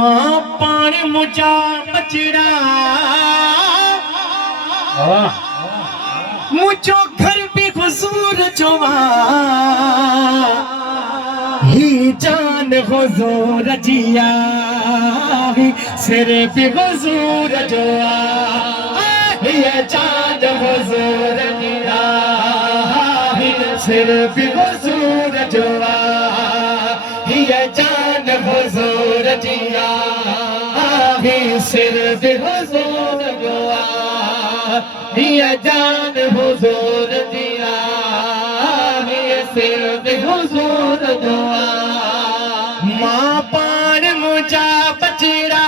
माँ पान मुझा बचड़ा मुझो घर भी हुजूर जोवा ही जान हुजूर जिया ही सिर भी हुजूर जोआ ही जान हुजूर जिया ही सिर भी हुजूर जोआ ही जान हुजूर जिया ही सिर भी हुजूर जोआ ये जान हुजूर दिया ये सिर भी हुजूर दुआ माँ पान मुझा बचड़ा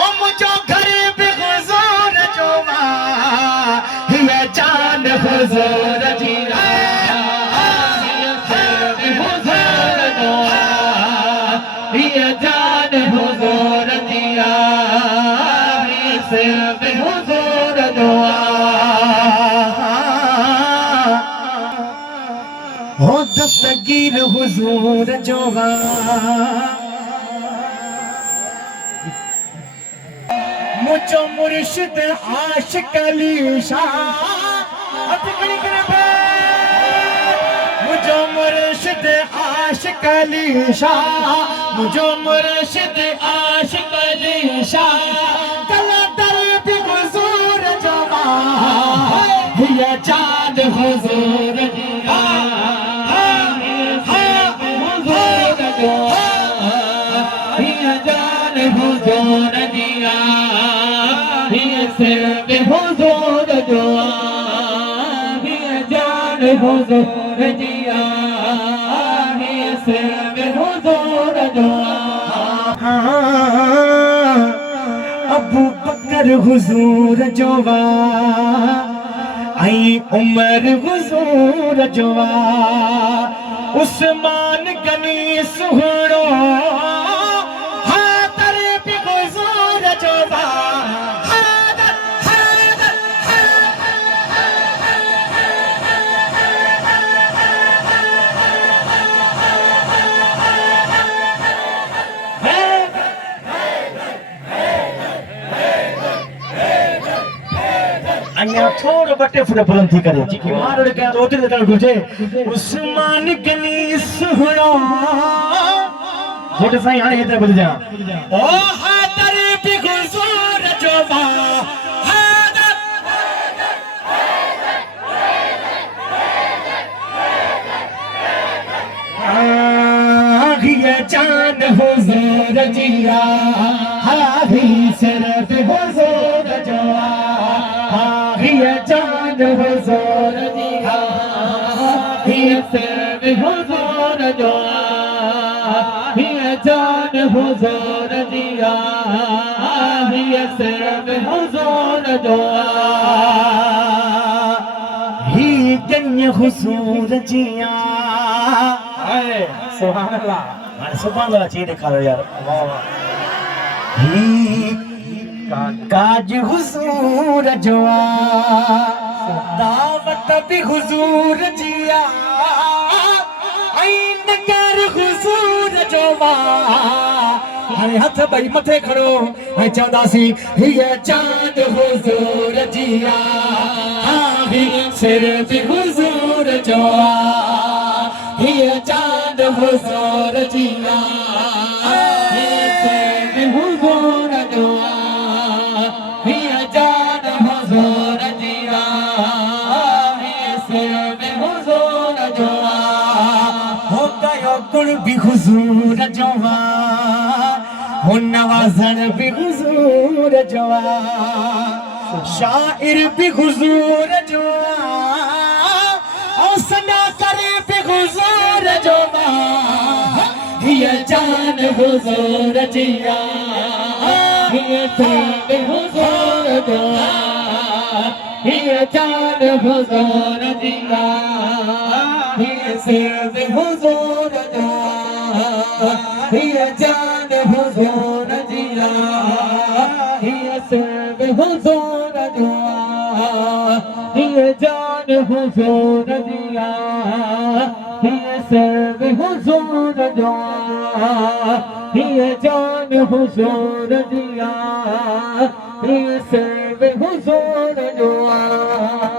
ओ मुझो घर भी हुजूर जोवा ये जान हुजूर दिया ये सिर भी हुजूर दुआ ये जान हुजूर दिया ये सिर भी हुजूर हो दस्तगीर हुजूर जोवा मुझो मुर्शिद आशिक अली शाह मुझो मुर्शिद आशिक अली शाह मुझो मुर्शिद आशिक अली शाह ये चाँद हुजूर दिया हुजूर दुआ ये जान हुजूर दिया ये सिर भी हुजूर दुआ ये जान हुजूर दिया ये सिर भी हुजूर दुआ अबू बकर हुजूर जोवा आई उमर हुजूर जोवा उस्मान गनी सुहड़ो हादर भी हुजूर जोवा अन्या थोड़ा बट्टे फुटे बुलंद थी करे जी की मार उड़ के तो उतरे तक गुजे उस्मान गनी सुहड़ो छोटे साईं हाने हेतरे बज जा ओ हादर भी हुजूर जोवा हादर ये चांद हुजूर जिया हाही सिर पे हुजूर जोवा ये जान हुजूर दिया ये सिर भी हुजूर जोआ ये जान हुजूर दिया ये सिर भी हुजूर जोआ ही जन्य हुजूर जिया सुभान अल्लाह सुभान अल्लाह चीज़ दिखा रहे यार वाह वाह ही काज हुजूर जोआ दावत भी हुजूर जिया ऐन कर हुजूर जोआ हरे हाथ भाई मथे खड़ो है चौदासी ये चांद हुजूर जिया ही सिर भी हुजूर जोआ ये चांद हुजूर जिया ये सिर भी हुजूर जोआ ये जान हुजूर दिया ये सिर भी हुजूर जोआ हो गयो गुण भी हुजूर जोआ हो नवाजन भी हुजूर जोआ शायर भी हुजूर जोआ और सना करे भी हुजूर जोआ ये जान हुजूर जिया ये सिर हुजूर दुआ ये जान हुजूर दिया ये सिर हुजूर दुआ ये जान हुजूर दिया ये सिर हुजूर दुआ ये जान हुजूर दिया ये सिर हुजूर दुआ ये जान हुजूर दिया, ये सर्व हुजूर दुआ।